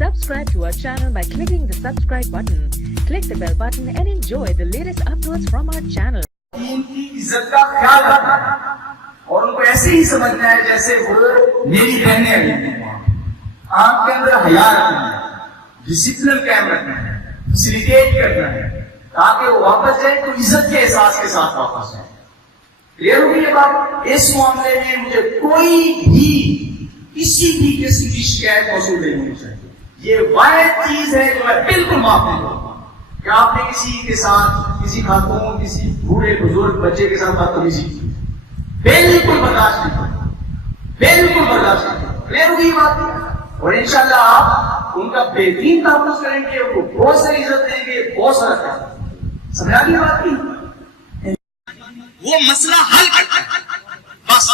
Subscribe to our channel by clicking the subscribe button. Click the bell button and enjoy the latest uploads from our channel. इनकी इज्जत का ख्याल रखना और उनको ऐसे ही समझना है जैसे वो मेरी बहनें हैं। आपके अंदर हया रखना है, डिसिप्लिन कायम रखना है, फैसिलिटेट करना है ताकि वो वापस जाए तो इज्जत के एहसास के साथ वापस जाए। क्लियर होगी ये बात? इस मामले में मुझे कोई भी किसी भी किस्म की शिकायत मौसूल नहीं होनी चाहिए। ये वाहिद चीज है जो मैं बिल्कुल माफ नहीं करूंगा कि आपने किसी के साथ, किसी खातून, किसी बूढ़े बुजुर्ग बच्चे के साथ बदतमीजी की, बिल्कुल बर्दाश्त नहीं करूंगा, बिल्कुल बर्दाश्त नहीं करूंगा। क्लियर होगी बात? और इंशाल्लाह आप उनका बेहतरीन तहफ़्फ़ुज़ करेंगे, उनको बहुत सारी इज्जत देंगे, बहुत सारा करेंगे। समझ आ गई बात की? वो मसला हल करता है। बस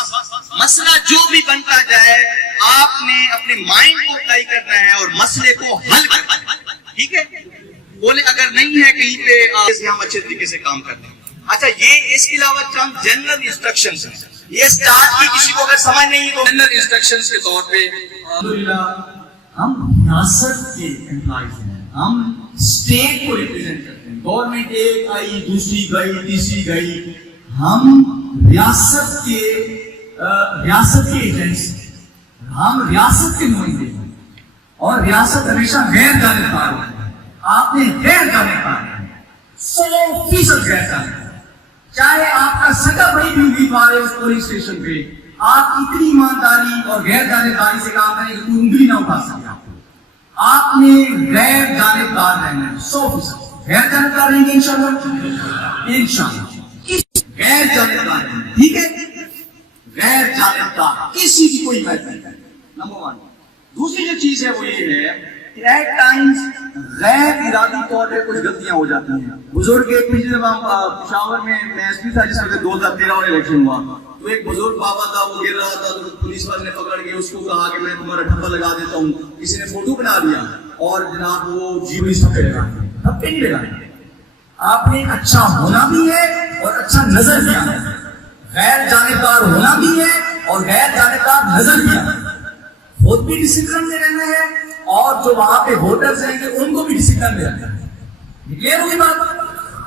मसला जो भी बनता जाए आपने अपने माइंड को अप्लाई करना है और मसले को हल करना है। ठीक है? बोले अगर नहीं है कहीं पे हम अच्छे तरीके से काम करते हैं। अच्छा, ये इसके अलावा चंद जनरल इंस्ट्रक्शंस हैं। ये स्टार्ट की किसी को अगर समझ नहीं तो जनरल इंस्ट्रक्शंस के तौर पे हम रियासत के एम्प्लॉइज हैं, हम स्टेट को रिप्रेजेंट करते हैं। गवर्नमेंट एक आई, दूसरी गई, तीसरी गई, हम रियासत के एजेंट्स, हम रियासत के नुमाइंदे हैं और रियासत हमेशा गैर जानिबदार है। आपने गैर जानिबदार है, 100% गैर जानिबदार। चाहे आपका सगा भाई भी उम्मीदवार है उस पोलिंग स्टेशन पे, आप इतनी ईमानदारी और गैर जानिबदारी से काम करें कि कोई उंगली ना उठा सके आपने गैर जानिबदार रहना है। 100% गैर जानिबदार रहेंगे इंशाल्लाह, इंशाल्लाह गैर जानिबदार। ठीक है? गैर जानिबदार किसी की कोई बात नहीं करनी, नंबर 1। दूसरी जो चीज है वो ये है कि एट टाइम्स गैर इरादी तौर पे कुछ गलतियां हो जाती हैं। बुजुर्ग एक पिछले जब हम पिशावर में एसपी था जिस वक्त 2013 में इलेक्शन हुआ, तो एक बुजुर्ग बाबा था, वो गिर रहा था, तो पुलिस वाले ने पकड़ के उसको कहा कि मैं तुम्हारा ठप्पा लगा देता हूँ। किसी ने फोटो बना दिया और जनाब वो जीवनी ठप्पे लगाए, ठप्पे नहीं लगाए। आपने अच्छा होना भी है और अच्छा नजर भी आना है। गैर जानिबदार होना भी है और गैर जानिबदार नजर भी आना है। खुद भी डिसिप्लिन में रहना है और जो वहां पे वोटर्स रहेंगे उनको भी डिसिप्लिन में रखना है। क्लियर होगी बात?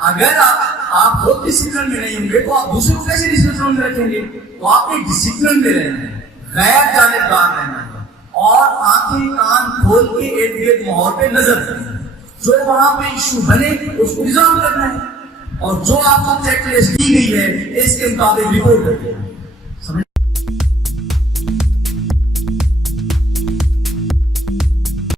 अगर आप खुद डिसिप्लिन में नहीं होंगे तो आप दूसरे को कैसे डिसिप्लिन में रखेंगे? तो आपने डिसिप्लिन में रहना है, गैर जानिबदार रहना है और आंखें कान खोल के इर्द गिर्द माहौल पे नजर रखना है। जो वहां पे इशू बने उसको रिजॉल्व करना है और जो आपको चेकलिस्ट दी गई है इसके मुताबिक रिपोर्ट करना है।